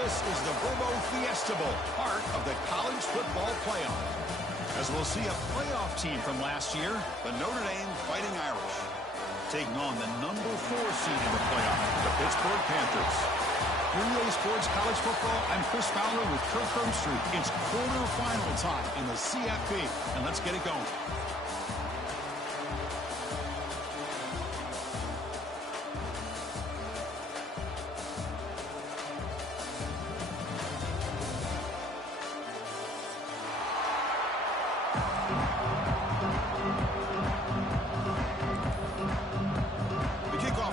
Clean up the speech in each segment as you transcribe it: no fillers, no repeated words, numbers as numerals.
This is the Verbo Fiesta Bowl, part of the college football playoff. As we'll see a playoff team from last year, the Notre Dame Fighting Irish, taking on the number 4 seed in the playoff, the Pittsburgh Panthers. Here in EA Sports College Football, I'm Chris Fowler with Kirk Herbstreit. It's quarterfinal time in the CFP, and let's get it going.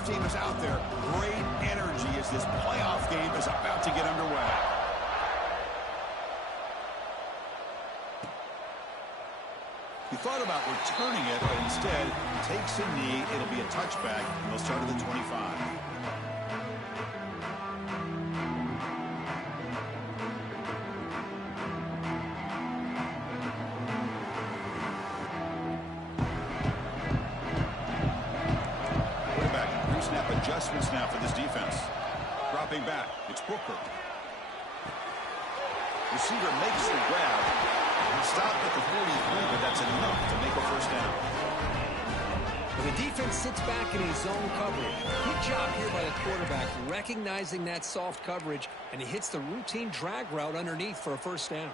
Team is out there. Great energy as this playoff game is about to get underway. He thought about returning it, but instead takes a knee. It'll be a touchback, and they'll start at the 25. Adjustments now for this defense. Dropping back. It's Booker. Receiver makes the grab. Stopped at the 43, but that's enough to make a first down. The defense sits back in his zone coverage. Good job here by the quarterback, recognizing that soft coverage, and he hits the routine drag route underneath for a first down.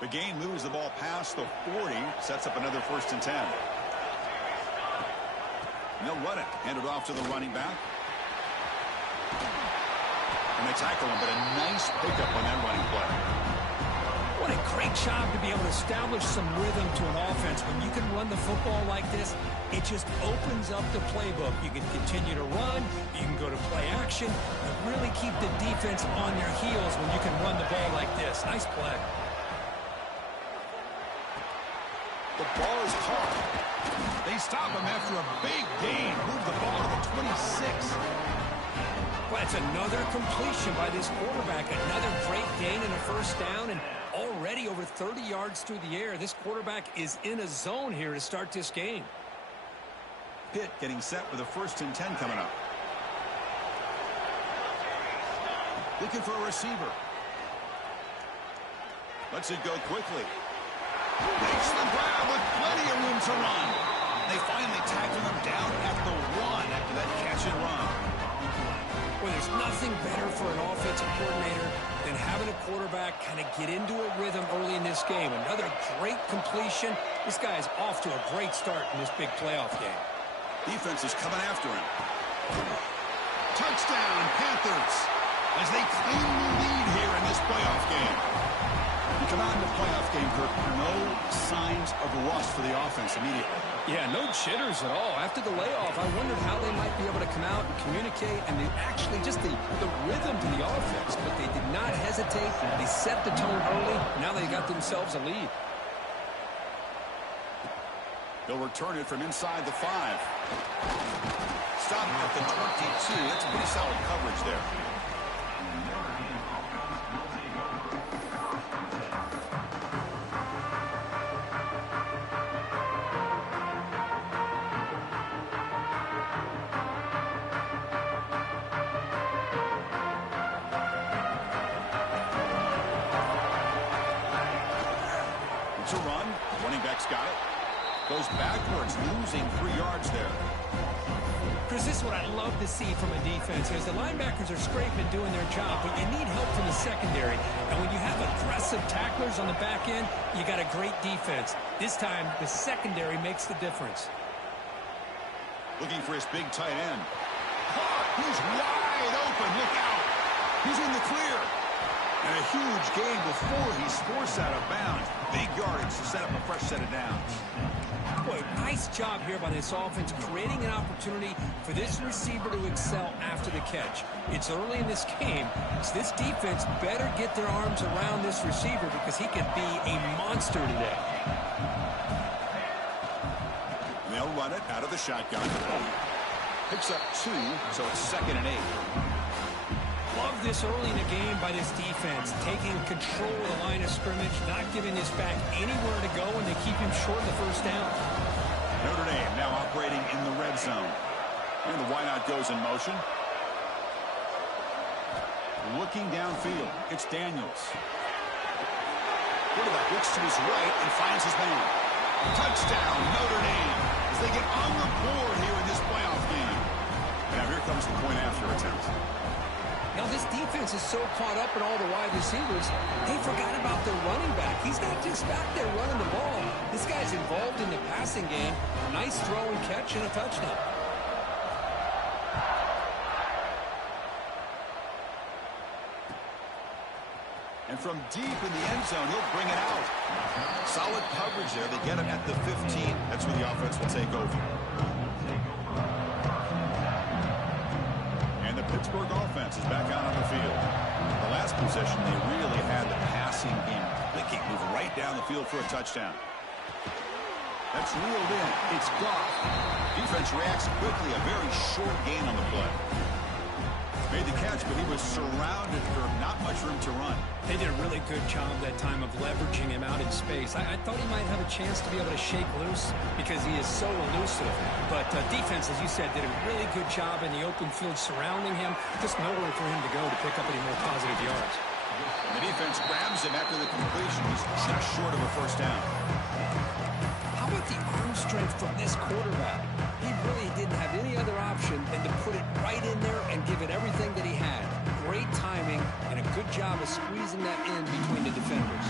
The gain moves the ball past the 40, sets up another 1st and 10. And they'll run it. Hand it off to the running back. And they tackle him, but a nice pickup on that running play. What a great job to be able to establish some rhythm to an offense. When you can run the football like this, it just opens up the playbook. You can continue to run. You can go to play action. And really keep the defense on their heels when you can run the ball like this. Nice play. The ball is caught. They stop him after a big gain. Move the ball to the 26. Well, that's another completion by this quarterback. Another great gain and a first down, and already over 30 yards through the air. This quarterback is in a zone here to start this game. Pitt getting set with a 1st and 10 coming up. Looking for a receiver. Lets it go quickly. Makes the grab with plenty of room to run. They finally tackle him down at the 1 after that catch and run. Well, there's nothing better for an offensive coordinator than having a quarterback kind of get into a rhythm early in this game. Another great completion. This guy is off to a great start in this big playoff game. Defense is coming after him. Touchdown, Panthers, as they claim the lead here in this playoff game. You come out in the playoff game, Kirk, no signs of rust for the offense immediately. Yeah, no jitters at all. After the layoff, I wondered how they might be able to come out and communicate and actually just the rhythm to the offense. But they did not hesitate. They set the tone early. Now they got themselves a lead. They'll return it from inside the 5. Stop at the 22. That's pretty solid coverage there. To run. Running back's got it. Goes backwards, losing 3 yards there. Chris, this is what I love to see from a defense. As the linebackers are scraping, doing their job, but you need help from the secondary. And when you have aggressive tacklers on the back end, you got a great defense. This time, the secondary makes the difference. Looking for his big tight end. Caught! He's wide open. Look out. He's in the clear. And a huge gain before he's forced out of bounds. Big yardage to set up a fresh set of downs. Boy, nice job here by this offense, creating an opportunity for this receiver to excel after the catch. It's early in this game, so this defense better get their arms around this receiver because he could be a monster today. And they'll run it out of the shotgun. Picks up 2, so it's 2nd and 8. Love this early in the game by this defense, taking control of the line of scrimmage, not giving this back anywhere to go, and they keep him short of the first down. Notre Dame now operating in the red zone. And the wideout goes in motion. looking downfield. It's Daniels. Quarterback looks to his right and finds his man. Touchdown, Notre Dame, as they get on the board here in this playoff game. Now here comes the point after attempt. Now this defense is so caught up in all the wide receivers, they forgot about their running back. He's not just back there running the ball. This guy's involved in the passing game. Nice throw and catch and a touchdown. And from deep in the end zone, he'll bring it out. Solid coverage there. They get him at the 15. That's where the offense will take over. And the Pittsburgh offense is back out on the field. The last possession, they really had the passing game clicking. Move right down the field for a touchdown. That's reeled in. It's Goff. Defense reacts quickly. A very short gain on the play. Made the catch, but he was surrounded for not much room to run. They did a really good job that time of leveraging him out in space. I thought he might have a chance to be able to shake loose because he is so elusive. But defense, as you said, did a really good job in the open field surrounding him. Just nowhere for him to go to pick up any more positive yards. And the defense grabs him after the completion. He's just short of a first down. How about the arm strength from this quarterback? He really didn't have any other option than to put it right in there and give it everything that he had. Great timing and a good job of squeezing that in between the defenders.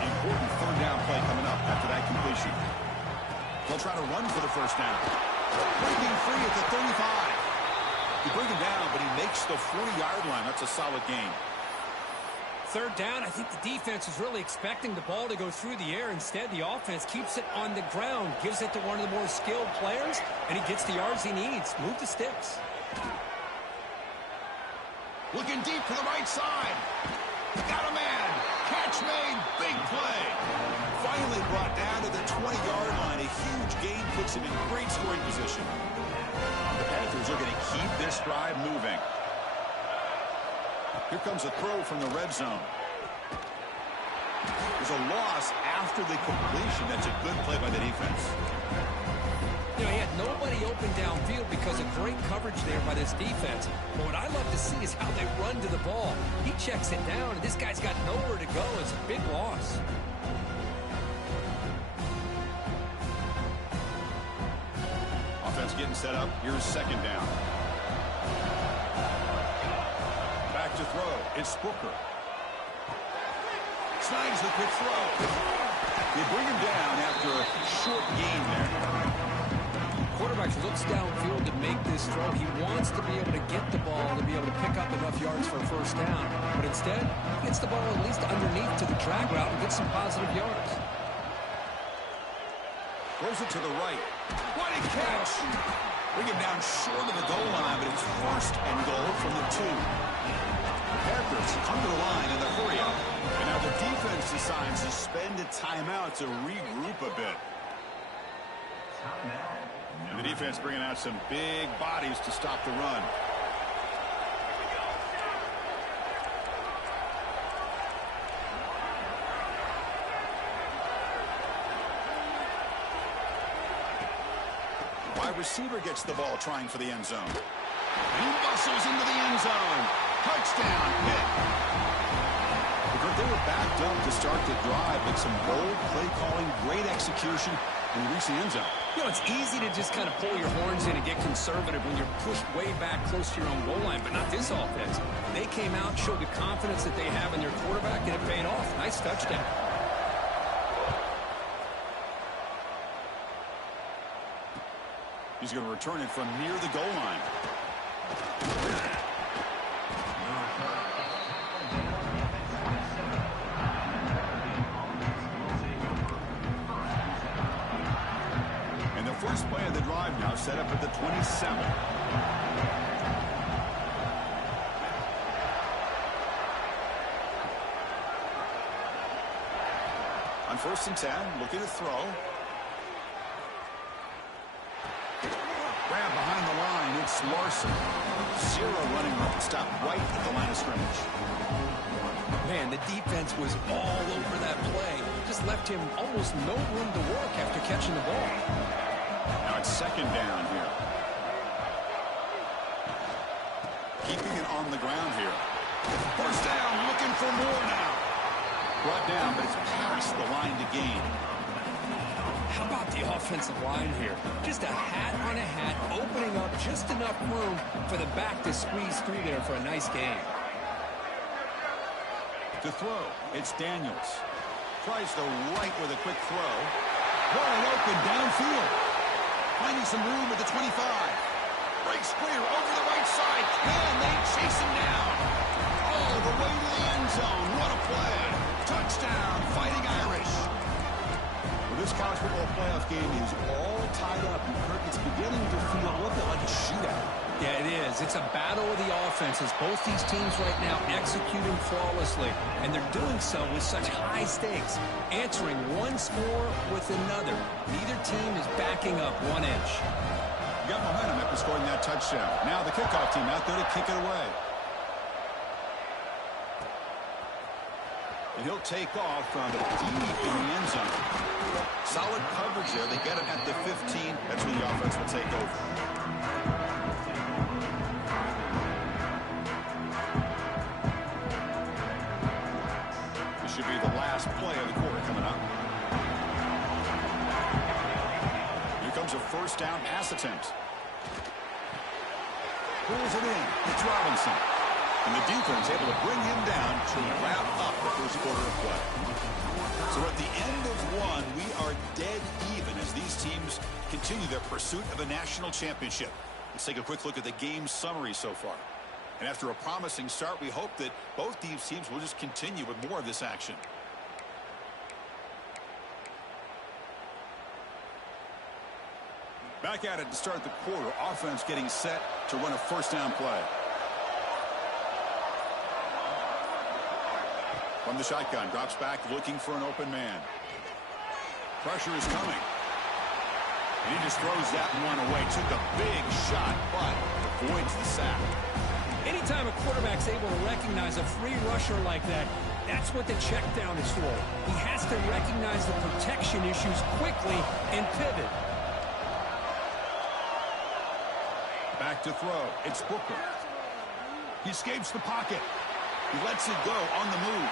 Important third down play coming up after that completion. They'll try to run for the first down. Breaking free at the 35. He brings him down, but he makes the 40-yard line. That's a solid gain. Third down, I think the defense is really expecting the ball to go through the air. Instead, the offense keeps it on the ground, gives it to one of the more skilled players, and he gets the yards he needs. Move the sticks. Looking deep to the right side. Got a man. Catch made. Big play. Finally brought down to the 20-yard line. A huge gain puts him in great scoring position. The Panthers are going to keep this drive moving. Here comes a throw from the red zone. There's a loss after the completion. That's a good play by the defense. You know, he had nobody open downfield because of great coverage there by this defense. But what I love to see is how they run to the ball. He checks it down, and this guy's got nowhere to go. It's a big loss. Offense getting set up. Here's second down. Back to throw. It's Booker. Snags the quick throw. They bring him down after a short gain there. Quarterback looks downfield to make this throw. He wants to be able to get the ball to be able to pick up enough yards for a first down. But instead, he gets the ball at least underneath to the drag route and gets some positive yards. Throws it to the right. What a catch! Bring him down short of the goal line, but it's first and goal from the 2. The Panthers come to the line in the hurry up. And now the defense decides to spend a timeout to regroup a bit. And the defense bringing out some big bodies to stop the run. Wide receiver gets the ball trying for the end zone. And he muscles into the end zone. Touchdown, Pitt. Because they were backed up to start the drive, but some bold play calling, great execution, and reach the end zone. You know, it's easy to just kind of pull your horns in and get conservative when you're pushed way back close to your own goal line, but not this offense. They came out, showed the confidence that they have in their quarterback, and it paid off. Nice touchdown. He's going to return it from near the goal line. And the first play of the drive now set up at the 27. On 1st and 10, looking to throw. Grab behind the line, it's Larson. Zero running room, stop right at the line of scrimmage. Man, the defense was all over that play. Just left him almost no room to work after catching the ball. Now it's second down here. keeping it on the ground here. First down, looking for more now. Brought down, but it's past the line to gain. How about the offensive line here? Just a hat on a hat, opening up just enough room for the back to squeeze through there for a nice gain. To throw, it's Daniels. Tries the right with a quick throw. Wide open downfield. Finding some room at the 25. Breaks clear over the right side. Can they chase him down? All the way to the end zone. What a play. Touchdown, Fighting Irish. Well, this college football playoff game is all tied up. And Kirk, it's beginning to feel a little bit like a shootout. Yeah, it is. It's a battle of the offenses. Both these teams right now executing flawlessly, and they're doing so with such high stakes, answering one score with another. Neither team is backing up 1 inch. Got momentum after scoring that touchdown. Now the kickoff team out there to kick it away. And he'll take off from deep in the end zone. Solid coverage there. They get him at the 15. That's when the offense will take over. Should be the last play of the quarter coming up. Here comes a first down pass attempt. Pulls it in. It's Robinson. And the defense able to bring him down to wrap up the first quarter of play. So at the end of one, we are dead even as these teams continue their pursuit of a national championship. Let's take a quick look at the game summary so far. And after a promising start, we hope that both these teams will just continue with more of this action. Back at it to start the quarter. Offense getting set to run a first down play. From the shotgun, drops back looking for an open man. Pressure is coming. And he just throws that one away. Took a big shot, but avoids the sack. Anytime a quarterback's able to recognize a free rusher like that, that's what the check down is for. He has to recognize the protection issues quickly and pivot. Back to throw. It's Booker. He escapes the pocket. He lets it go on the move.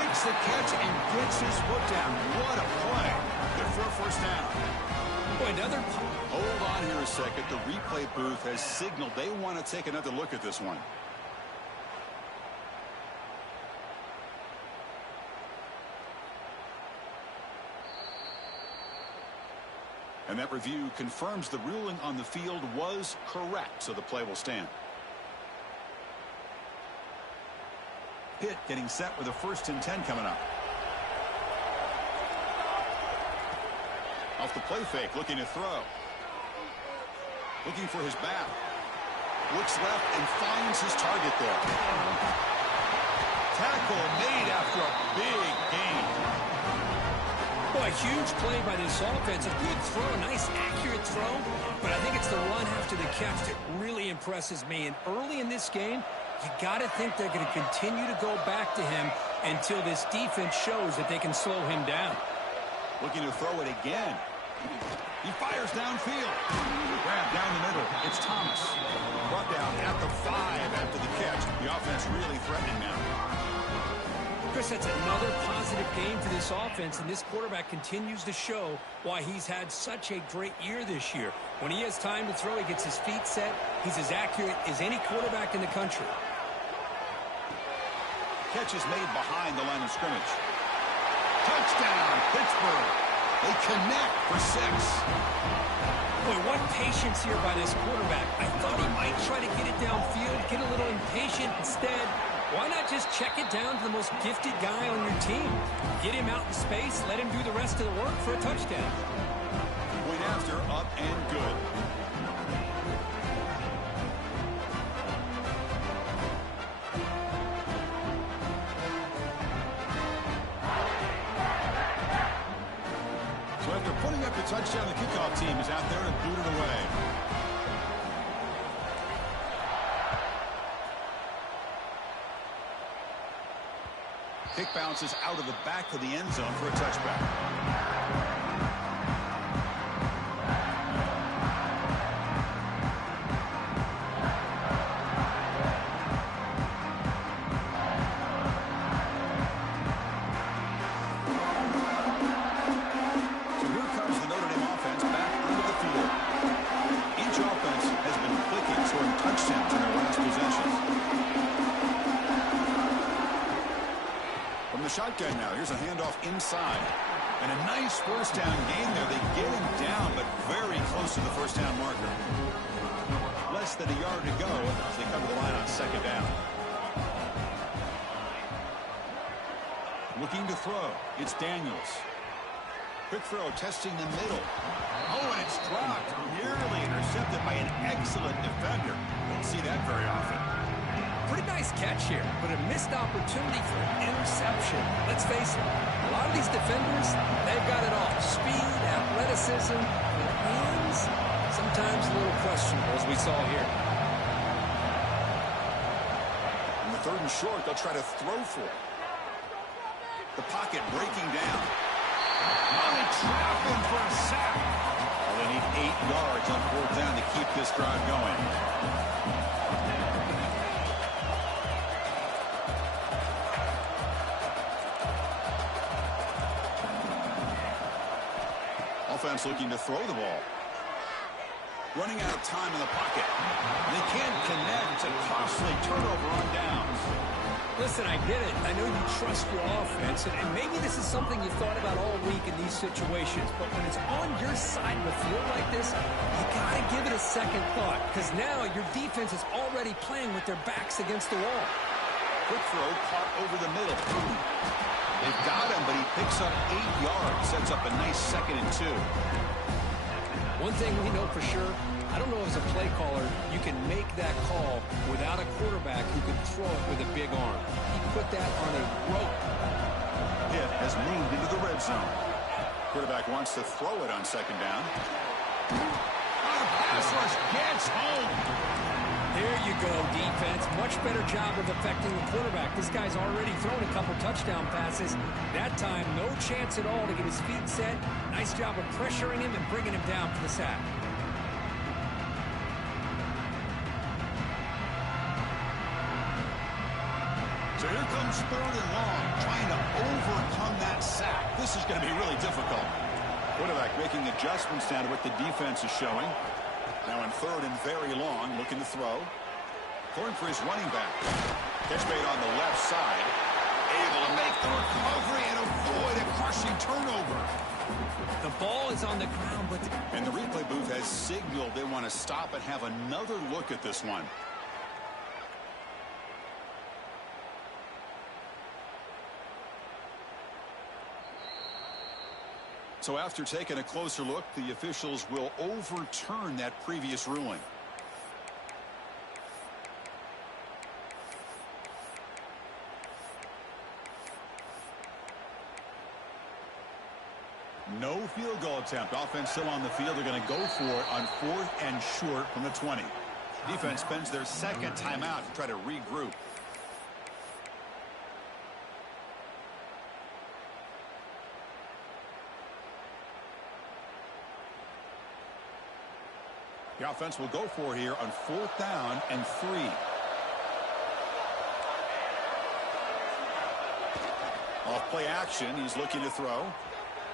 Makes the catch and gets his foot down. What a play. Good for a first down. Boy, another... Hold on here a second. The replay booth has signaled they want to take another look at this one. And that review confirms the ruling on the field was correct, so the play will stand. Pitt getting set with a 1st and 10 coming up. Off the play fake, looking to throw. Looking for his back. Looks left and finds his target there. Tackle made after a big gain. Boy, huge play by this offense. A good throw, a nice accurate throw. But I think it's the run after the catch that really impresses me. And early in this game, you got to think they're going to continue to go back to him until this defense shows that they can slow him down. Looking to throw it again. He fires downfield. Grab down the middle. It's Thomas. Brought down at the 5 after the catch. The offense really threatening now. Chris, that's another positive game for this offense, and this quarterback continues to show why he's had such a great year this year. When he has time to throw, he gets his feet set. He's as accurate as any quarterback in the country. Catch is made behind the line of scrimmage. Touchdown, Pittsburgh. They connect for 6. Boy, what patience here by this quarterback. I thought he might try to get it downfield, get a little impatient. Instead, why not just check it down to the most gifted guy on your team? Get him out in space, let him do the rest of the work for a touchdown. Point after, up and good. So after putting up the touchdown, the kickoff team is out there to boot it away. Kick bounces out of the back of the end zone for a touchback. shotgun now. Here's a handoff inside. And a nice first down gain there. They get him down, but very close to the first down marker. Less than a yard to go as they cover the line on second down. Looking to throw. It's Daniels. Quick throw, testing the middle. Oh, and it's dropped. Nearly intercepted by an excellent defender. Don't see that very often. Pretty nice catch here, but a missed opportunity for an interception. Let's face it, a lot of these defenders, they've got it all. Speed, athleticism, their hands, sometimes a little questionable, as we saw here. In the third and short, they'll try to throw for it. The pocket breaking down. Oh, they trap him for a sack. Well, they need 8 yards on fourth down to keep this drive going. Offense looking to throw the ball. Running out of time in the pocket. They can't connect. It's a costly turnover on downs. Listen, I get it. I know you trust your offense, and maybe this is something you thought about all week in these situations, but when it's on your side of the field like this, you got to give it a second thought, because now your defense is already playing with their backs against the wall. Quick throw caught over the middle. They've got him, but he picks up 8 yards, sets up a nice 2nd and 2. One thing we know for sure, I don't know as a play caller, you can make that call without a quarterback who can throw it with a big arm. He put that on a rope. Pitt has moved into the red zone. Quarterback wants to throw it on second down. The pass rush gets home. There you go, defense. Much better job of affecting the quarterback. This guy's already thrown a couple touchdown passes. That time, no chance at all to get his feet set. Nice job of pressuring him and bringing him down for the sack. So here comes third and long, trying to overcome that sack. This is going to be really difficult. Quarterback making adjustments now to what the defense is showing. Now in third and very long, looking to throw. Going for his running back. Catch made on the left side. Able to make the recovery and avoid a crushing turnover. The ball is on the ground, but... And the replay booth has signaled they want to stop and have another look at this one. So after taking a closer look, the officials will overturn that previous ruling. No field goal attempt. Offense still on the field. They're going to go for it on 4th and short from the 20. Defense spends their second timeout to try to regroup. The offense will go for here on 4th down and 3. Off play action. He's looking to throw.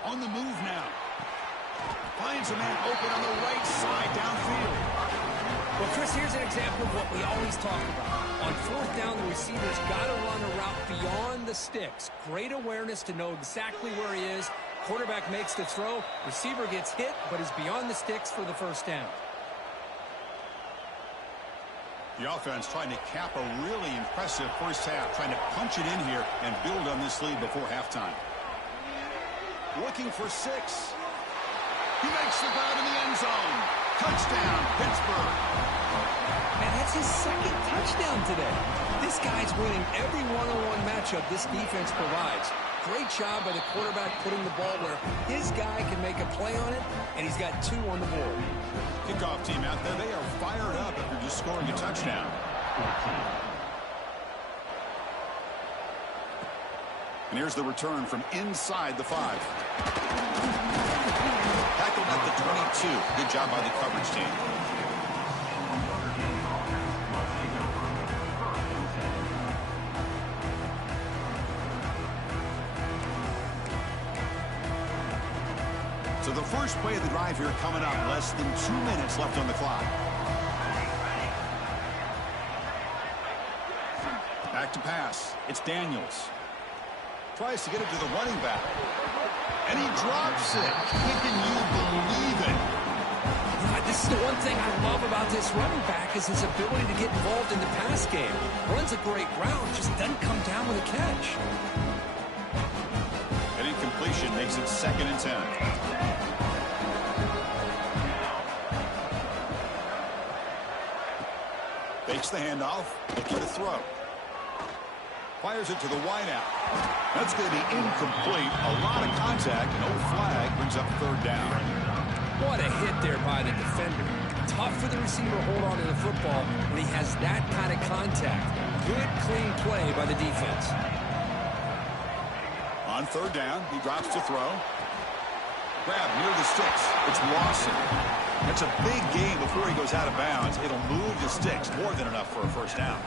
On the move now. Finds a man open on the right side downfield. Well, Chris, here's an example of what we always talk about. On 4th down, the receiver's got to run a route beyond the sticks. Great awareness to know exactly where he is. Quarterback makes the throw. Receiver gets hit, but is beyond the sticks for the first down. The offense trying to cap a really impressive first half, trying to punch it in here and build on this lead before halftime. Looking for 6. He makes the bound in the end zone. Touchdown, Pittsburgh. And that's his second touchdown today. This guy's winning every one-on-one matchup this defense provides. Great job by the quarterback putting the ball where his guy can make a play on it, and he's got 2 on the board. Kickoff team out there, they are fired up after just scoring a touchdown. And here's the return from inside the 5. Tackled at the 22. Good job by the coverage team. So the first play of the drive here coming up. Less than 2 minutes left on the clock. Back to pass. It's Daniels. tries to get it to the running back. And he drops it. Can you believe it? This is the one thing I love about this running back is his ability to get involved in the pass game. Runs a great route, just doesn't come down with a catch. An incompletion makes it 2nd and 10. Fakes the handoff, looking to throw. Fires it to the wideout. That's going to be incomplete. A lot of contact, and no flag brings up 3rd down. What a hit there by the defender. Tough for the receiver to hold on to the football when he has that kind of contact. Good, clean play by the defense. On 3rd down, he drops to throw. Grab near the sticks. It's Lawson. That's a big gain before he goes out of bounds. It'll move the sticks, more than enough for a 1st down.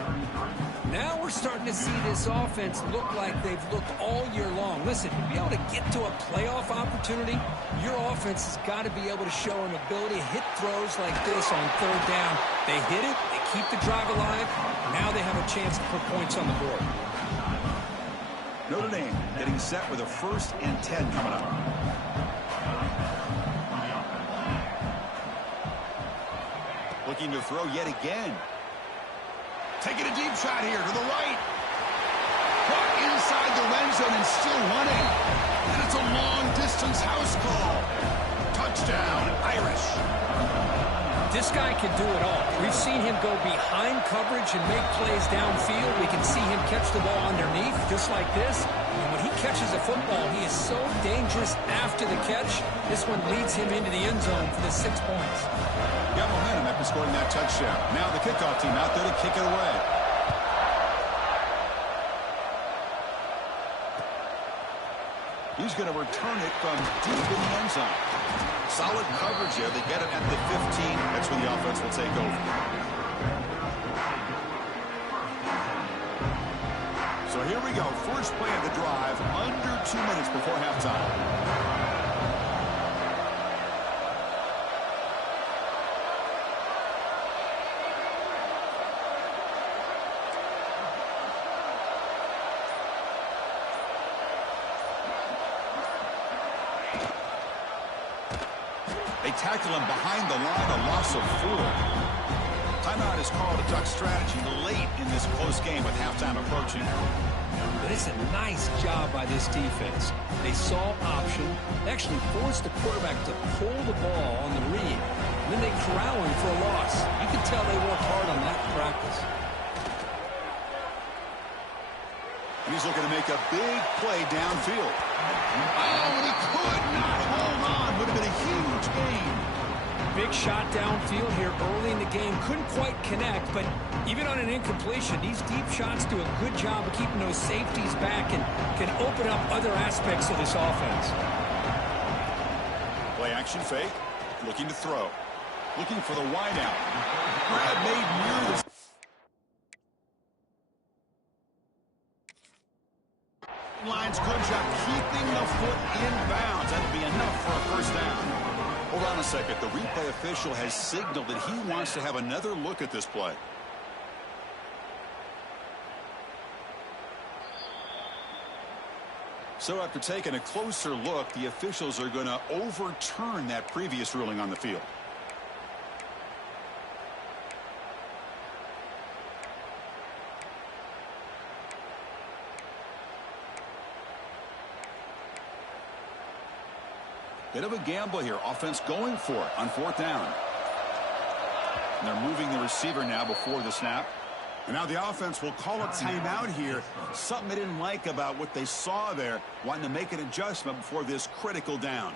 Now we're starting to see this offense look like they've looked all year long. Listen, to be able to get to a playoff opportunity, your offense has got to be able to show an ability to hit throws like this on 3rd down. They hit it, they keep the drive alive. Now they have a chance to put points on the board. Notre Dame getting set with a 1st and 10 coming up. Looking to throw yet again. Taking a deep shot here to the right. Caught inside the red zone and still running. And it's a long-distance house call. Touchdown, Irish. This guy can do it all. We've seen him go behind coverage and make plays downfield. We can see him catch the ball underneath, just like this. And when he catches a football, he is so dangerous after the catch. This one leads him into the end zone for the 6 points. Got momentum after scoring that touchdown. Now the kickoff team out there to kick it away. He's going to return it from deep in the end zone. Solid coverage here. They get it at the 15. That's where the offense will take over. So here we go. First play of the drive. Under 2 minutes before halftime. They tackle him behind the line, a loss of 4. Timeout is called a duck strategy late in this close game with halftime approaching. But it's a nice job by this defense. They saw option. They actually forced the quarterback to pull the ball on the read. And then they corral him for a loss. You can tell they worked hard on that in practice. And he's looking to make a big play downfield. Oh, and he could not hold on. Would have been a huge gain. Big shot downfield here early in the game. Couldn't quite connect, but even on an incompletion, these deep shots do a good job of keeping those safeties back and can open up other aspects of this offense. Play action fake. Looking to throw. Looking for the wideout. Grab made near the... Line's good job keeping the foot in bounds. That'll be enough for a 1st down. Hold on a second. The replay official has signaled that he wants to have another look at this play. So after taking a closer look, the officials are going to overturn that previous ruling on the field. Bit of a gamble here. Offense going for it on 4th down. And they're moving the receiver now before the snap. And now the offense will call a timeout here. Something they didn't like about what they saw there. Wanting to make an adjustment before this critical down.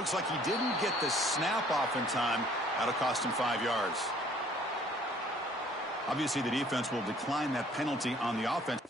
Looks like he didn't get the snap off in time. That'll cost him 5 yards. Obviously, the defense will decline that penalty on the offense.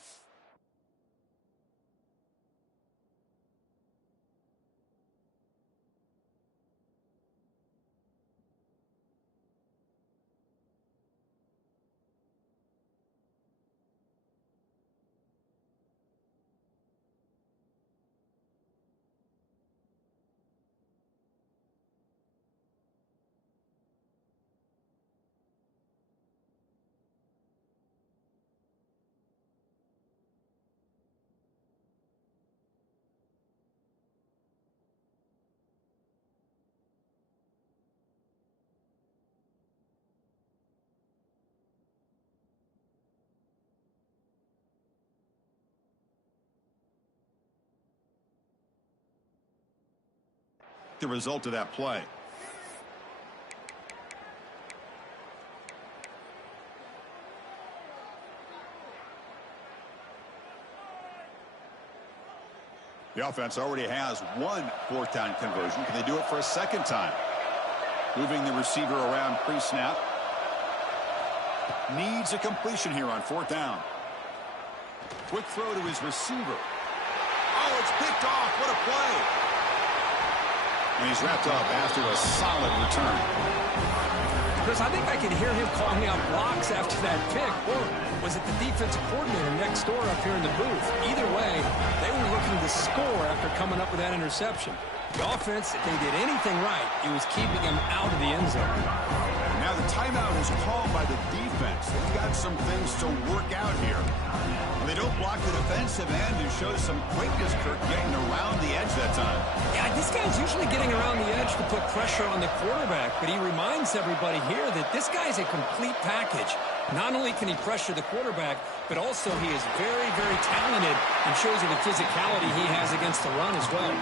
The result of that play. The offense already has one fourth down conversion. Can they do it for a second time? Moving the receiver around pre-snap. Needs a completion here on fourth down. Quick throw to his receiver. Oh, it's picked off. What a play. And he's wrapped up after a solid return. Chris, I think I could hear him calling out blocks after that pick. Or was it the defensive coordinator next door up here in the booth? Either way, they were looking to score after coming up with that interception. The offense, if they did anything right, it was keeping him out of the end zone. Now the timeout is called by the defense. They've got some things to work out here. Well, they don't block the defensive end and show some quickness, Kirk, getting around the edge that time. Yeah, this guy's usually getting around the edge to put pressure on the quarterback, but he reminds everybody here that this guy's a complete package. Not only can he pressure the quarterback, but also he is very, very talented and shows you the physicality he has against the run as well.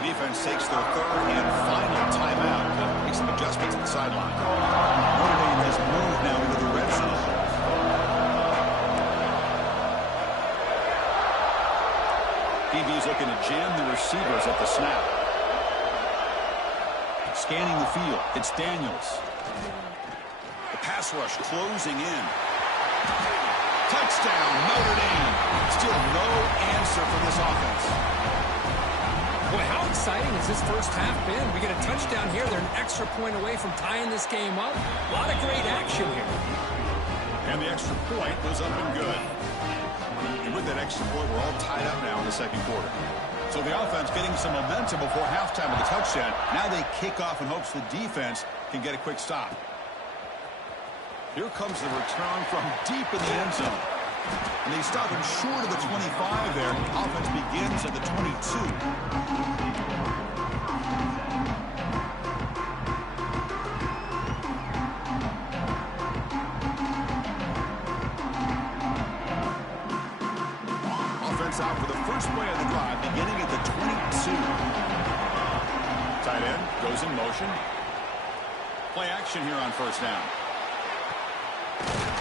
The defense takes their third and final timeout to make some adjustments at the sideline. Notre Dame has moved now into the red zone. DB's looking to jam the receivers at the snap. Scanning the field, it's Daniels. The pass rush closing in. Touchdown, Notre Dame. Still no answer for this offense. Boy, how exciting has this first half been? We get a touchdown here. They're an extra point away from tying this game up. A lot of great action here. And the extra point was up and good. And with that extra point, we're all tied up now in the second quarter. So the offense getting some momentum before halftime with a touchdown. Now they kick off in hopes the defense can get a quick stop. Here comes the return from deep in the end zone. And they stop him short of the 25 there. Offense begins at the 22. Out for the first play of the drive, beginning at the 22. Tight end goes in motion. Play action here on first down.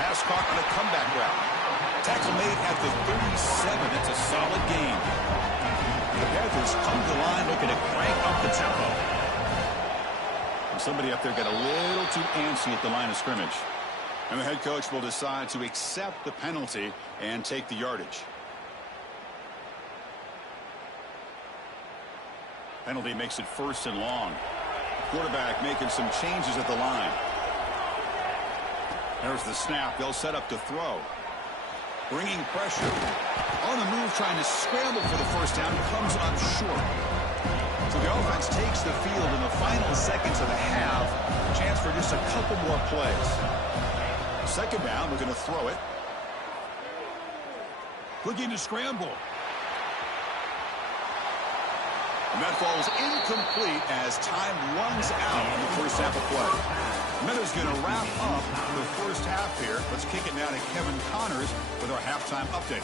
Pass caught on a comeback route. Tackle made at the 37. That's a solid gain. The Panthers come to the line looking to crank up the tempo. And somebody up there got a little too antsy at the line of scrimmage. And the head coach will decide to accept the penalty and take the yardage. Penalty makes it first and long. Quarterback making some changes at the line. There's the snap. They'll set up to throw. Bringing pressure. On the move, trying to scramble for the first down. Comes up short. So the offense takes the field in the final seconds of the half. Chance for just a couple more plays. Second down, we're going to throw it. Looking to scramble. And that falls incomplete as time runs out in the first half of play. Miller's going to wrap up the first half here. Let's kick it now to Kevin Connors with our halftime update.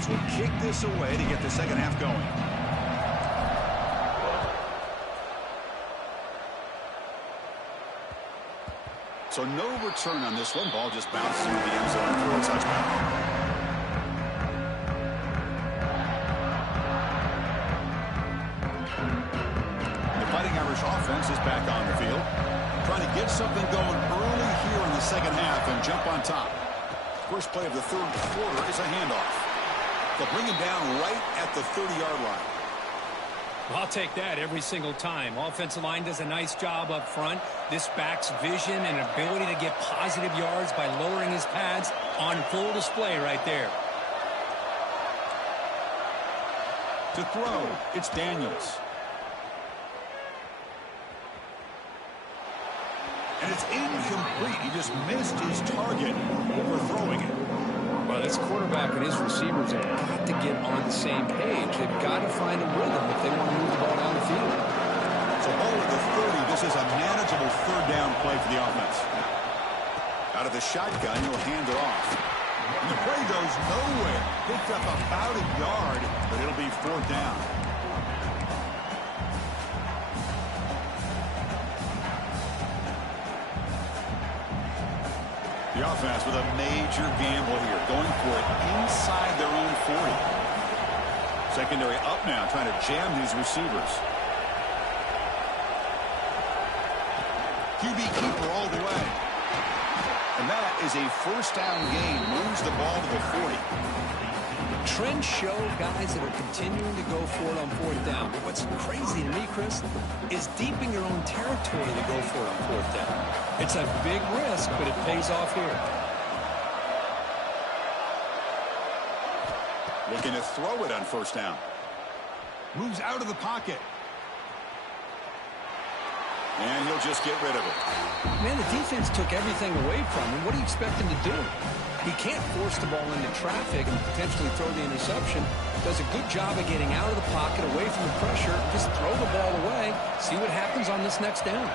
offense will kick this away to get the second half going. So no return on this one. Ball just bounced through the end zone for a touchdown. The Fighting Irish offense is back on the field, trying to get something going early here in the second half and jump on top. First play of the third quarter is a handoff. They'll bring him down right at the 30-yard line. I'll take that every single time. Offensive line does a nice job up front. This back's vision and ability to get positive yards by lowering his pads on full display right there. To throw, it's Daniels. And it's incomplete. He just missed his target overthrowing it. Well, this quarterback and his receivers have got to get on the same page. They've got to find a rhythm if they want to move the ball down the field. So ball at the 30. This is a manageable third down play for the offense. Out of the shotgun, he'll hand it off. And the play goes nowhere. Picked up about a yard, but it'll be fourth down. The offense with a major gamble here, going for it inside their own 40. Secondary up now, trying to jam these receivers. QB keeper all the way. And that is a first down gain. Moves the ball to the 40. Trends show guys that are continuing to go for it on fourth down. But what's crazy to me, Chris, is deep in your own territory to go for it on fourth down. It's a big risk, but it pays off here. Looking to throw it on first down. Moves out of the pocket. And he'll just get rid of it. Man, the defense took everything away from him. What do you expect him to do? He can't force the ball into traffic and potentially throw the interception. Does a good job of getting out of the pocket, away from the pressure. Just throw the ball away. See what happens on this next down.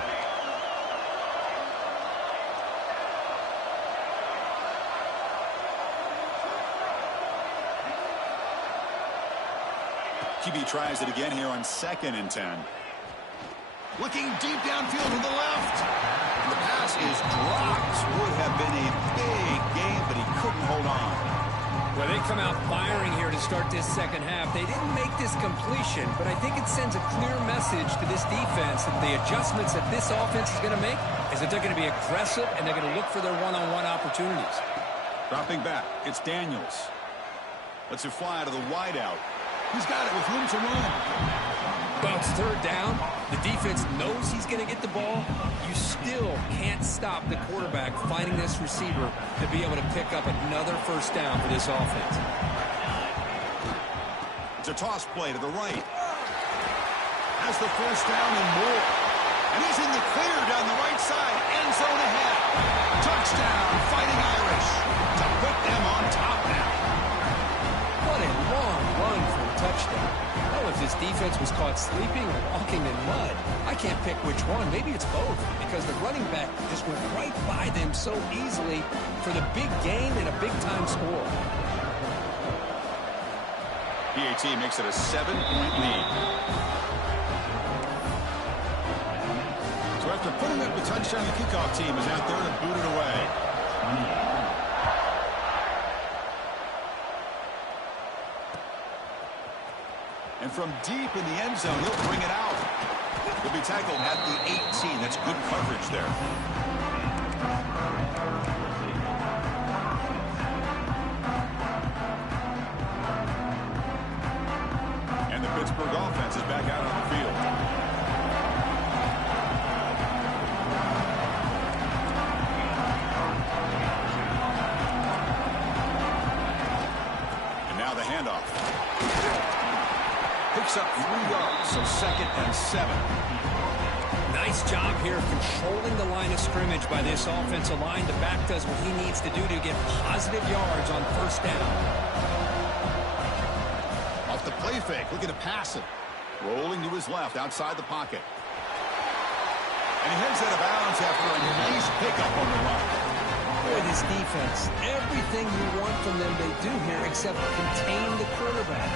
QB tries it again here on 2nd and 10. Looking deep downfield to the left. And the pass is dropped. Would have been a big game, but he couldn't hold on. Well, they come out firing here to start this second half. They didn't make this completion, but I think it sends a clear message to this defense that the adjustments that this offense is going to make is that they're going to be aggressive and they're going to look for their one-on-one opportunities. Dropping back, it's Daniels. Lets it fly out of the wideout. He's got it with room to run. Well, it's third down. The defense knows he's going to get the ball. You still can't stop the quarterback finding this receiver to be able to pick up another first down for this offense. It's a toss play to the right. Has the first down and more. And he's in the clear down the right side. End zone ahead. Touchdown, Fighting Irish. To put them on top now. What a long run for a touchdown. Oh, if this defense was caught sleeping or walking in mud, I can't pick which one. Maybe it's both, because the running back just went right by them so easily for the big gain and a big-time score. PAT makes it a 7-point lead. So after putting up the touchdown, the kickoff team is out there to boot it away. And from deep in the end zone, he'll bring it out. He'll be tackled at the 18. That's good coverage there. And the Pittsburgh offense is back out on the field. And now the handoff. Picks up 3 yards, so 2nd and 7. Nice job here of controlling the line of scrimmage by this offensive line. The back does what he needs to do to get positive yards on first down. Off the play fake, looking to pass it. Rolling to his left, outside the pocket. And he heads out of bounds after a nice pickup on the run. Boy, this defense, everything you want from them they do here except contain the quarterback.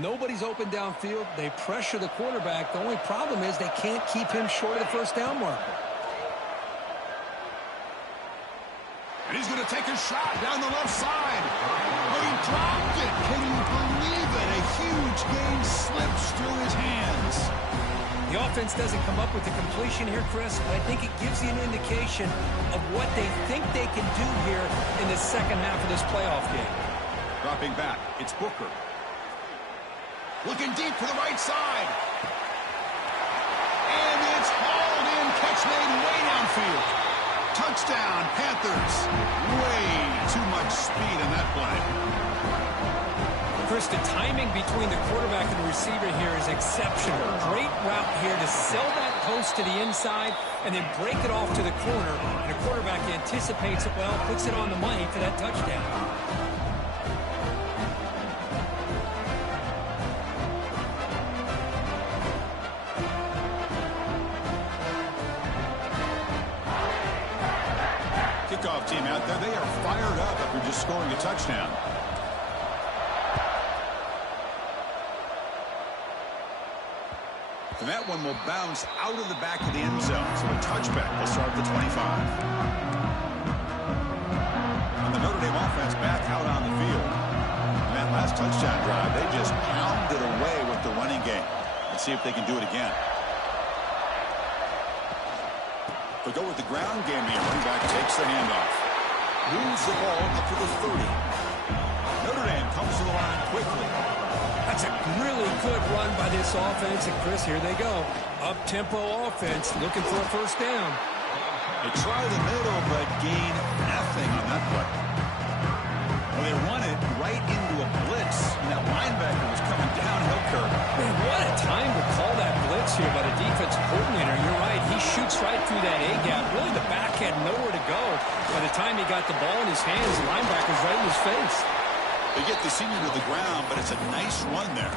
Nobody's open downfield. They pressure the quarterback. The only problem is they can't keep him short of the first down marker. And he's going to take a shot down the left side. Oh, he dropped it. Can you believe it? A huge gain slips through his hands. The offense doesn't come up with the completion here, Chris, but I think it gives you an indication of what they think they can do here in the second half of this playoff game. Dropping back, it's Booker. Looking deep for the right side. And it's hauled in. Catch made way downfield. Touchdown, Panthers. Way too much speed in that play. Chris, the timing between the quarterback and the receiver here is exceptional. Great route here to sell that post to the inside and then break it off to the corner. And the quarterback anticipates it well, puts it on the money for that touchdown. Kickoff team out there, they are fired up after just scoring a touchdown. And that one will bounce out of the back of the end zone. So a touchback will start at the 25. And the Notre Dame offense back out on the field. And that last touchdown drive, they just pounded away with the running game. Let's see if they can do it again. They go with the ground game here. Running back takes the handoff. Moves the ball up to the 30. Notre Dame comes to the line quickly. That's a really good run by this offense. And, Chris, here they go. Up-tempo offense looking for a first down. They try the middle, but gain nothing on that play. Well, they run it right into a blitz, and that linebacker was coming downhill curve. Man, what a time to call that blitz here by the defensive coordinator. You're right. He shoots right through that A-gap. Really, the back had nowhere to go. By the time he got the ball in his hands, the linebacker's right in his face. They get the senior to the ground, but it's a nice run there.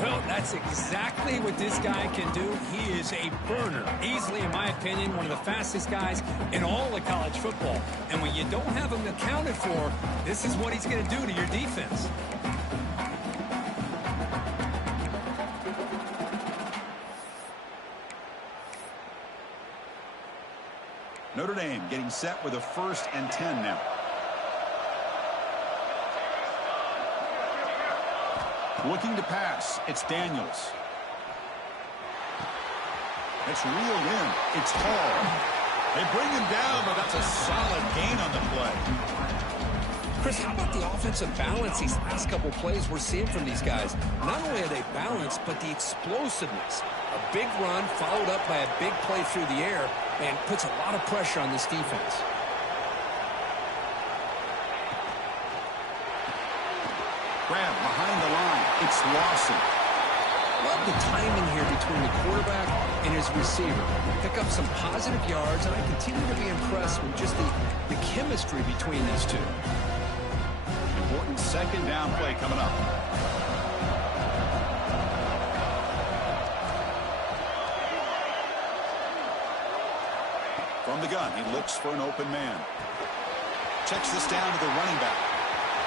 Well, that's exactly what this guy can do. He is a burner. Easily, in my opinion, one of the fastest guys in all of college football. And when you don't have him accounted for, this is what he's going to do to your defense. Notre Dame getting set with a 1st and 10 now. Looking to pass. It's Daniels. It's reeled in. It's Hall. They bring him down, but that's a solid gain on the play. Chris, how about the offensive balance these last couple plays we're seeing from these guys? Not only are they balanced, but the explosiveness. A big run followed up by a big play through the air and puts a lot of pressure on this defense. Grab behind the line. It's Lawson. Love the timing here between the quarterback and his receiver. Pick up some positive yards, and I continue to be impressed with just the chemistry between these two. Important 2nd down play coming up. From the gun, he looks for an open man. Checks this down to the running back.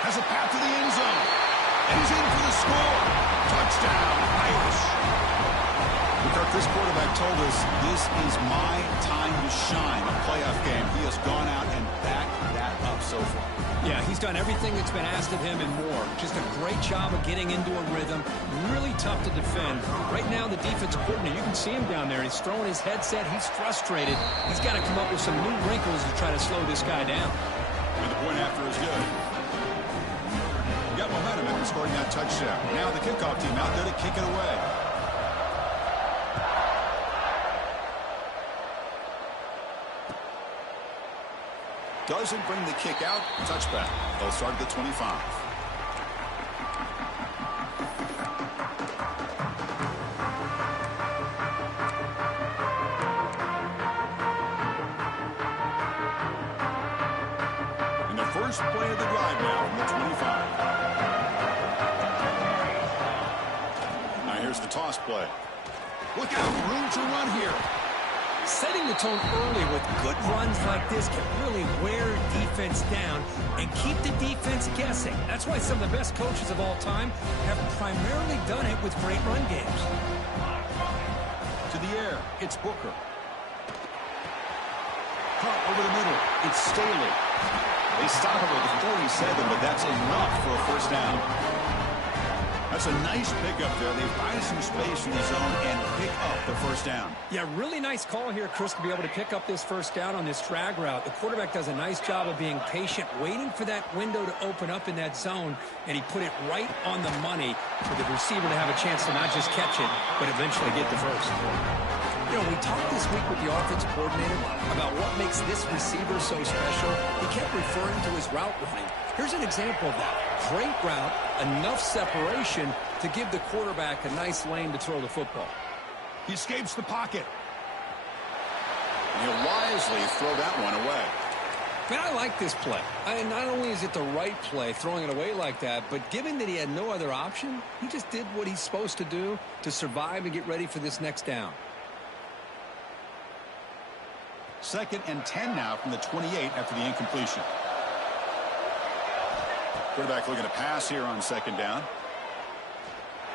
Has a path to the end zone. And he's in for the score. Touchdown, Irish. Because this quarterback told us this is my time to shine, a playoff game. He has gone out and backed that up so far. Yeah, he's done everything that's been asked of him and more. Just a great job of getting into a rhythm. Really tough to defend. Right now, the defensive coordinator, you can see him down there. He's throwing his headset. He's frustrated. He's got to come up with some new wrinkles to try to slow this guy down. And the point after is good. Got momentum after scoring that touchdown. Now the kickoff team out there to kick it away. Doesn't bring the kick out. Touchback. They'll start at the 25. And the first play of the drive now from the 25. Now here's the toss play. Look out, room to run here. Setting the tone early with good runs like this can really wear defense down and keep the defense guessing. That's why some of the best coaches of all time have primarily done it with great run games. To the air, it's Booker. Caught over the middle, it's Staley. They stop him at the 47, but that's enough for a first down. That's a nice pickup there. They find some space in the zone and pick up the first down. Yeah, really nice call here, Chris, to be able to pick up this first down on this drag route. The quarterback does a nice job of being patient, waiting for that window to open up in that zone, and he put it right on the money for the receiver to have a chance to not just catch it, but eventually get the first. You know, we talked this week with the offensive coordinator about what makes this receiver so special. He kept referring to his route running. Here's an example of that. Great route, enough separation to give the quarterback a nice lane to throw the football. He escapes the pocket. He'll wisely throw that one away. Man, I like this play. Not only is it the right play, throwing it away like that, but given that he had no other option, he just did what he's supposed to do to survive and get ready for this next down. 2nd and 10 now from the 28 after the incompletion. Quarterback looking to pass here on 2nd down.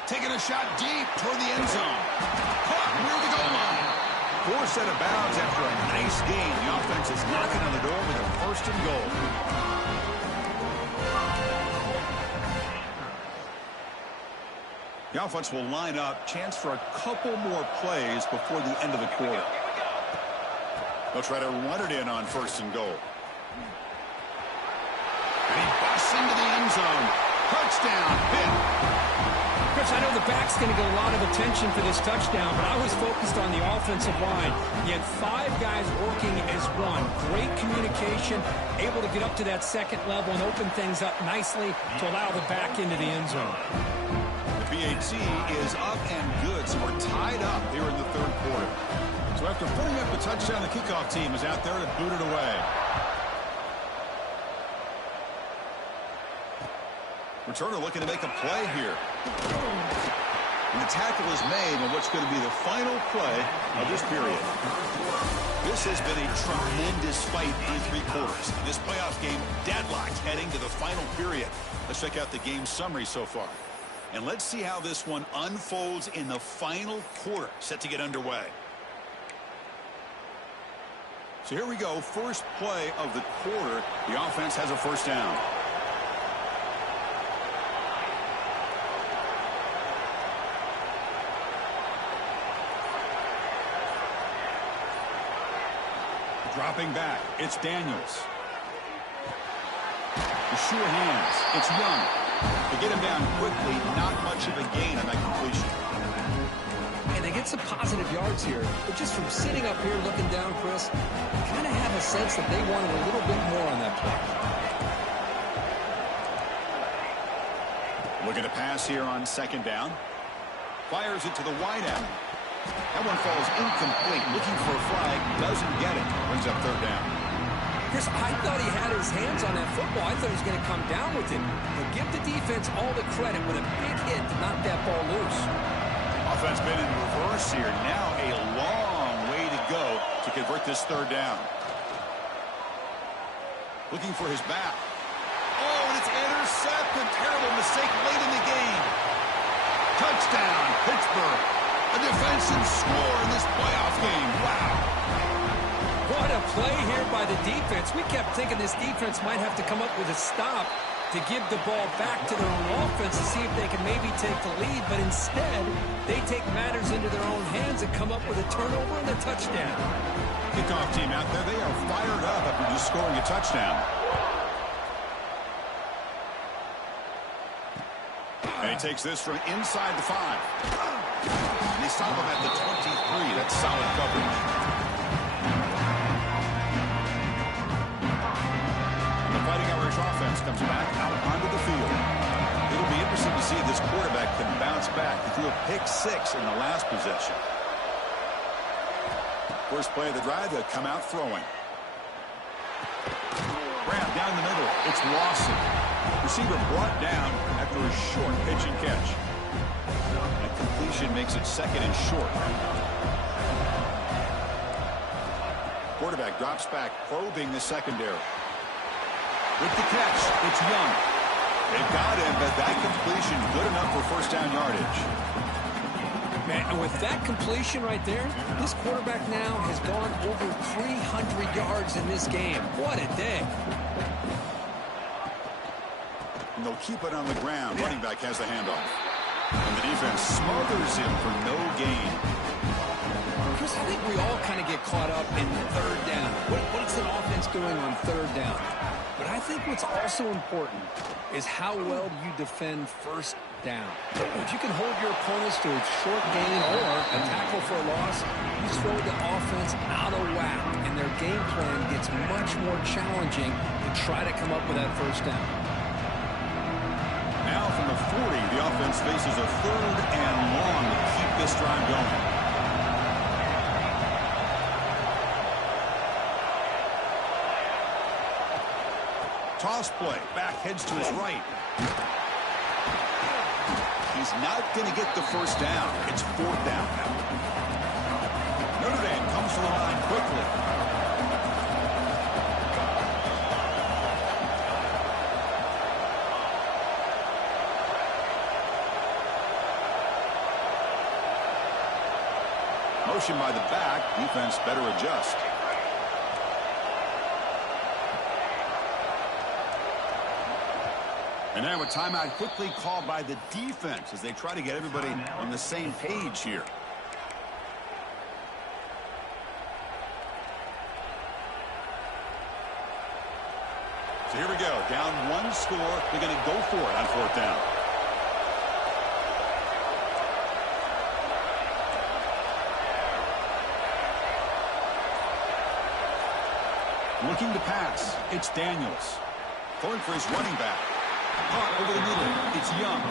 Taking a shot deep toward the end zone. Caught near the goal line. Forced out of bounds after a nice gain. The offense is knocking on the door with a 1st and goal. The offense will line up. Chance for a couple more plays before the end of the quarter. They'll try to run it in on 1st and goal. And he busts into the end zone. Touchdown, Pitt. Chris, I know the back's going to get a lot of attention for this touchdown, but I was focused on the offensive line. You had 5 guys working as one. Great communication, able to get up to that 2nd level and open things up nicely to allow the back into the end zone. The PAT is up and good, so we're tied up here in the 3rd quarter. So after putting up the touchdown, the kickoff team is out there to boot it away. Returner looking to make a play here. And the tackle is made on what's going to be the final play of this period. This has been a tremendous fight through 3 quarters. This playoff game deadlocked heading to the final period. Let's check out the game summary so far. And let's see how this one unfolds in the final quarter, set to get underway. So here we go, first play of the quarter. The offense has a first down. Dropping back, it's Daniels. The sure hands, it's Young. To get him down quickly, not much of a gain on that completion. And they get some positive yards here, but just from sitting up here looking down, Chris, you kind of have a sense that they wanted a little bit more on that play. Looking to pass here on 2nd down. Fires it to the wideout. That one falls incomplete. Looking for a flag, doesn't get it. Brings up 3rd down. Chris, I thought he had his hands on that football. I thought he was going to come down with it. But give the defense all the credit with a big hit to knock that ball loose. Offense been in reverse here. Now a long way to go to convert this 3rd down. Looking for his back. Oh, and it's intercepted. Terrible mistake late in the game. Touchdown, Pittsburgh. A defensive score in this playoff game. Wow. What a play here by the defense. We kept thinking this defense might have to come up with a stop to give the ball back to their own offense to see if they can maybe take the lead. But instead, they take matters into their own hands and come up with a turnover and a touchdown. Kickoff team out there, they are fired up after just scoring a touchdown. And he takes this from inside the 5. And they stop him at the 23. That's solid coverage. And the Fighting Irish offense comes back out onto the field. It'll be interesting to see if this quarterback can bounce back. He threw a pick 6 in the last possession. First play of the drive, they'll come out throwing. Grab down the middle. It's Lawson. Receiver brought down after a short pitch and catch. That completion makes it 2nd and short. Quarterback drops back, probing the secondary. With the catch, it's Young. They've got him, but that completion good enough for first down yardage. Man, and with that completion right there, this quarterback now has gone over 300 yards in this game. What a day. And they'll keep it on the ground. Running back has the handoff. And the defense smothers him for no gain. Chris, I think we all kind of get caught up in third down. What's an offense doing on third down? But I think what's also important is how well you defend first down. If you can hold your opponents to a short gain or a tackle for a loss, you throw the offense out of whack, and their game plan gets much more challenging to try to come up with that first down. Now from the 40, the offense faces a third and long to keep this drive going. Toss play. Back heads to his right. He's not going to get the first down. It's fourth down now. Notre Dame comes to the line quickly. Motion by the back. Defense better adjust. And now a timeout quickly called by the defense as they try to get everybody on the same page here. So here we go. Down one score. They're going to go for it on fourth down. Looking to pass. It's Daniels. Going for his running back. Caught over the middle. It's Young.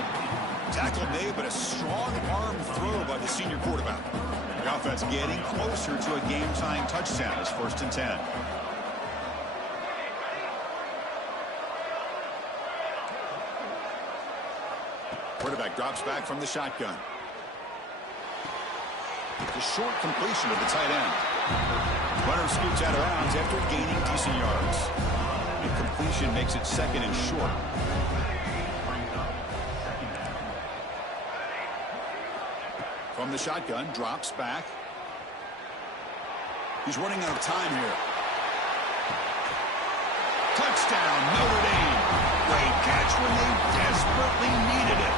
Tackle made, but a strong arm throw by the senior quarterback. The offense getting closer to a game-tying touchdown. It's 1st and 10. Quarterback drops back from the shotgun. The short completion of the tight end. Runner scoots out of bounds after gaining decent yards. The completion makes it 2nd and short. From the shotgun, drops back. He's running out of time here. Touchdown, Notre Dame. Great catch when they desperately needed it.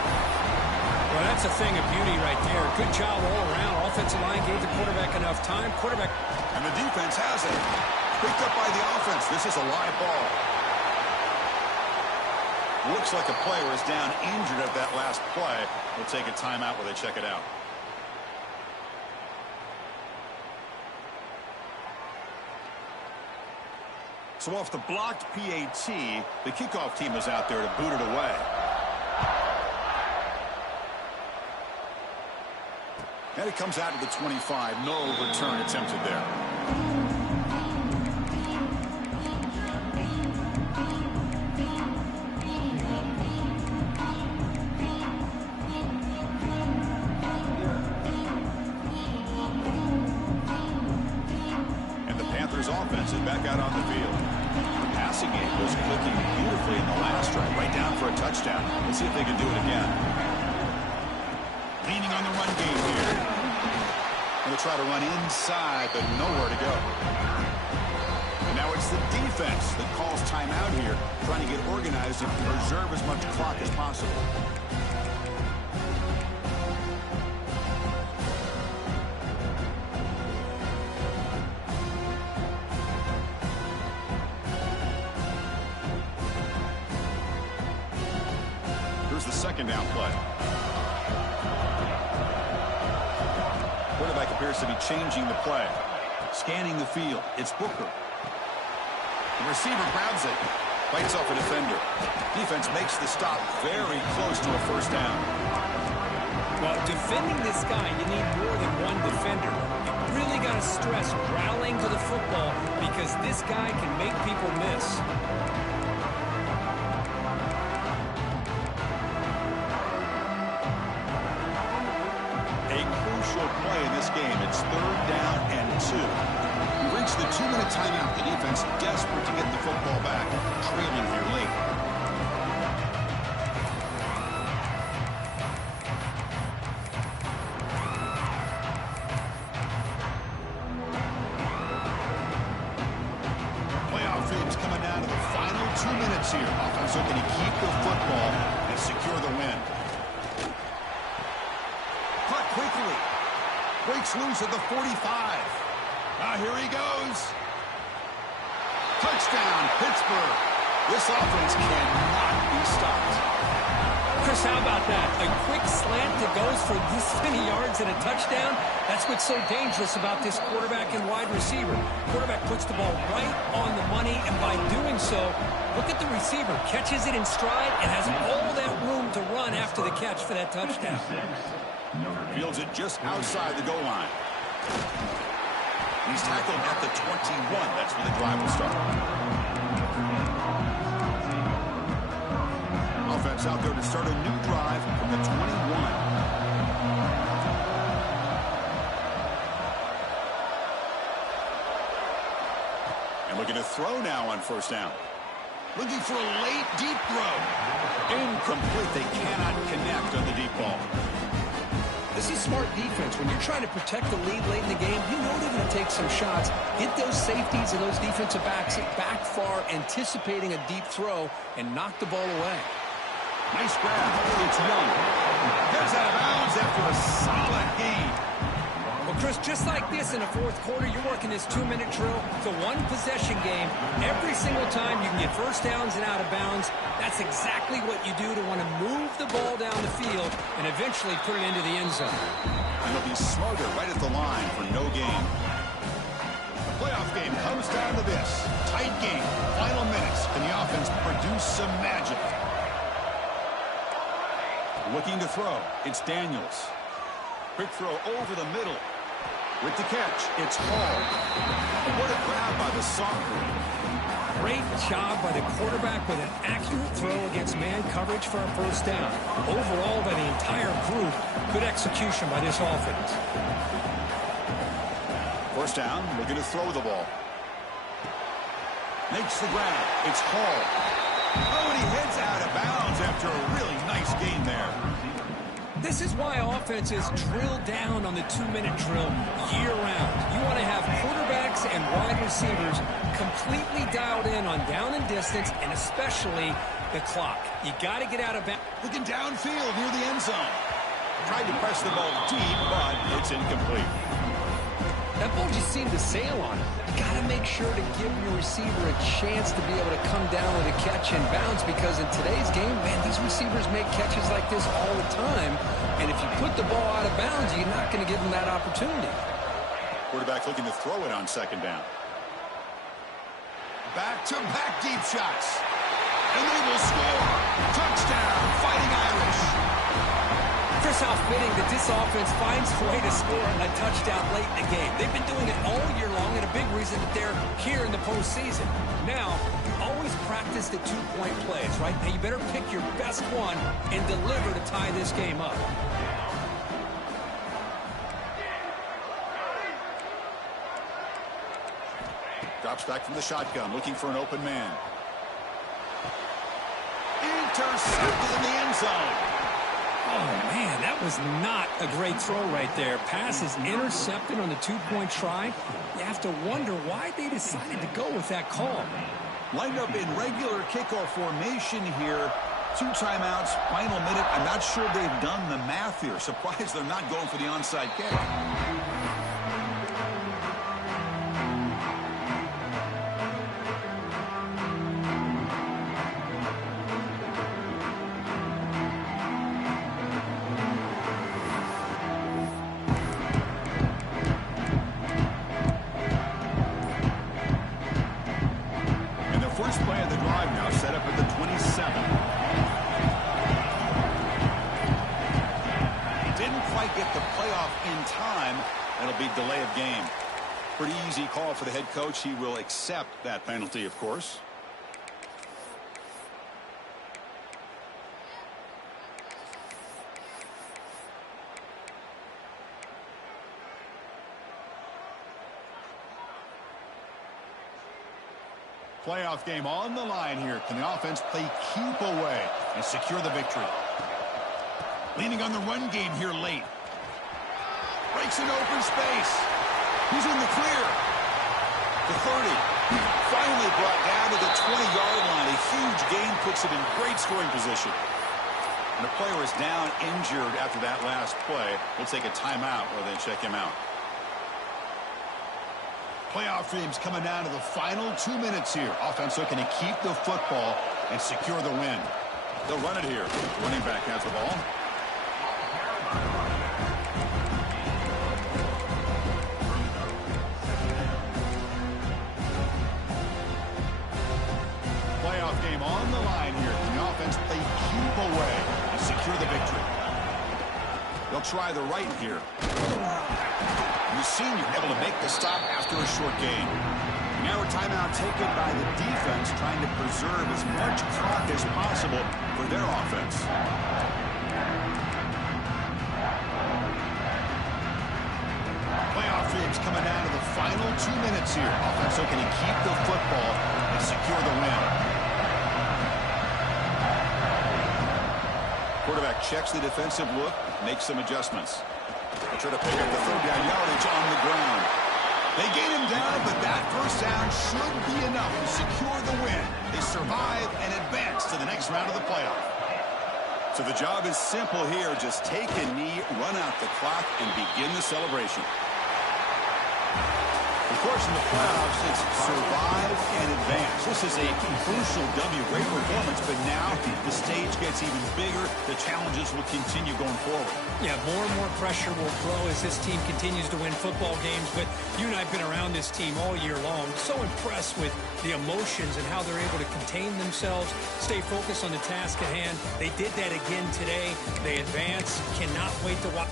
Well, that's a thing of beauty right there. Good job all around. Offensive line gave the quarterback enough time. Quarterback. And the defense has it. Picked up by the offense. This is a live ball. Looks like a player is down injured at that last play. We'll take a timeout while they check it out. So off the blocked PAT, the kickoff team is out there to boot it away. And it comes out to the 25. No return attempted there. And the Panthers offense is back out on the field. The passing game was clicking beautifully in the last drive, right down for a touchdown. Let's see if they can do it again. Leaning on the run game here. Going to try to run inside, but nowhere to go. And now it's the defense that calls timeout here, trying to get organized and preserve as much clock as possible. Here's the 2nd down play. Quarterback appears to be changing the play. Scanning the field. It's Booker. The receiver grabs it. Fights off a defender. Defense makes the stop very close to a first down. Well, defending this guy, you need more than one defender. You really got to stress rallying to the football because this guy can make people miss. Play in this game. It's 3rd down and 2. We reach the 2-minute timeout. The defense desperate to get the football back, trailing here late. Playoff games coming down to the final 2 minutes here. Offense looking to keep the football and secure the win. Caught quickly. Breaks loose at the 45. Here he goes. Touchdown, Pittsburgh. This offense cannot be stopped. Chris, how about that? A quick slant that goes for this many yards and a touchdown. That's what's so dangerous about this quarterback and wide receiver. Quarterback puts the ball right on the money, and by doing so, look at the receiver. Catches it in stride and has all that room to run after the catch for that touchdown. Fields it just outside the goal line. He's tackled at the 21. That's where the drive will start. Offense out there to start a new drive from the 21. And looking to throw now on first down. Looking for a late, deep throw. Incomplete. They cannot connect on the deep ball. This is smart defense. When you're trying to protect the lead late in the game, you know they're going to take some shots, get those safeties and those defensive backs back far, anticipating a deep throw, and knock the ball away. Nice grab. It's Young. Goes out of bounds after a solid gain. Well, Chris, just like this in the fourth quarter, you're working this 2-minute drill. It's a one-possession game. Every single time you can get first downs and out of bounds. That's exactly what you do to want to move the ball down the field and eventually put it into the end zone. And they'll be smarter right at the line for no gain. The playoff game comes down to this. Tight game. Final minutes. Can the offense produce some magic? Looking to throw. It's Daniels. Quick throw over the middle. With the catch, it's Hall. What a grab by the sophomore. Great job by the quarterback with an accurate throw against man coverage for a first down. Overall, by the entire group, good execution by this offense. First down, looking to throw the ball. Makes the grab. It's Hall. Oh, and he heads out of bounds after a really nice gain there. This is why offenses drill down on the 2-minute drill year-round. You want to have quarterbacks and wide receivers completely dialed in on down and distance, and especially the clock. You got to get out of bounds. Looking downfield near the end zone. Tried to press the ball deep, but it's incomplete. That ball just seemed to sail on it. You got to make sure to give your receiver a chance to be able to come down with a catch and bounce, because in today's game, man, these receivers make catches like this all the time. And if you put the ball out of bounds, you're not going to give them that opportunity. Quarterback looking to throw it on second down. Back-to-back deep shots. And they will score. Touchdown, Fighting Irish. Chris, how fitting that this offense finds a way to score on a touchdown late in the game. They've been doing it all year long, and a big reason that they're here in the postseason. Now, you always practice the two-point plays, right? Now, you better pick your best one and deliver to tie this game up. Drops back from the shotgun, looking for an open man. Intercepted in the end zone. Oh, man, that was not a great throw right there. Pass is intercepted on the two-point try. You have to wonder why they decided to go with that call. Lined up in regular kickoff formation here. 2 timeouts, final minute. I'm not sure they've done the math here. Surprised they're not going for the onside kick. Delay of game. Pretty easy call for the head coach. He will accept that penalty, of course. Playoff game on the line here. Can the offense play keep away and secure the victory? Leaning on the run game here late. Breaks an open space. He's in the clear. The 30. Finally brought down to the 20-yard line. A huge gain puts him in great scoring position. And the player is down injured after that last play. We'll take a timeout or then check him out. Playoff dreams coming down to the final 2 minutes here. Offense looking to keep the football and secure the win. They'll run it here. Running back has the ball. Playoff game on the line here. Can the offense play keep away and secure the victory? They'll try the right here. The senior able to make the stop after a short gain. Now a timeout taken by the defense, trying to preserve as much clock as possible for their offense. Playoff dreams coming down to the final 2 minutes here. Offense looking to keep the football and secure the win. Quarterback checks the defensive look, makes some adjustments. They try to pick up the third down yardage on the ground. They gain him down, but that first down should be enough to secure the win. They survive and advance to the next round of the playoff. So the job is simple here. Just take a knee, run out the clock, and begin the celebration. Of course, in the playoffs, it's survive and advance. This is a crucial W. Great performance, but now the stage gets even bigger. The challenges will continue going forward. Yeah, more and more pressure will grow as this team continues to win football games. But you and I have been around this team all year long. So impressed with the emotions and how they're able to contain themselves, stay focused on the task at hand. They did that again today. They advance. Cannot wait to watch.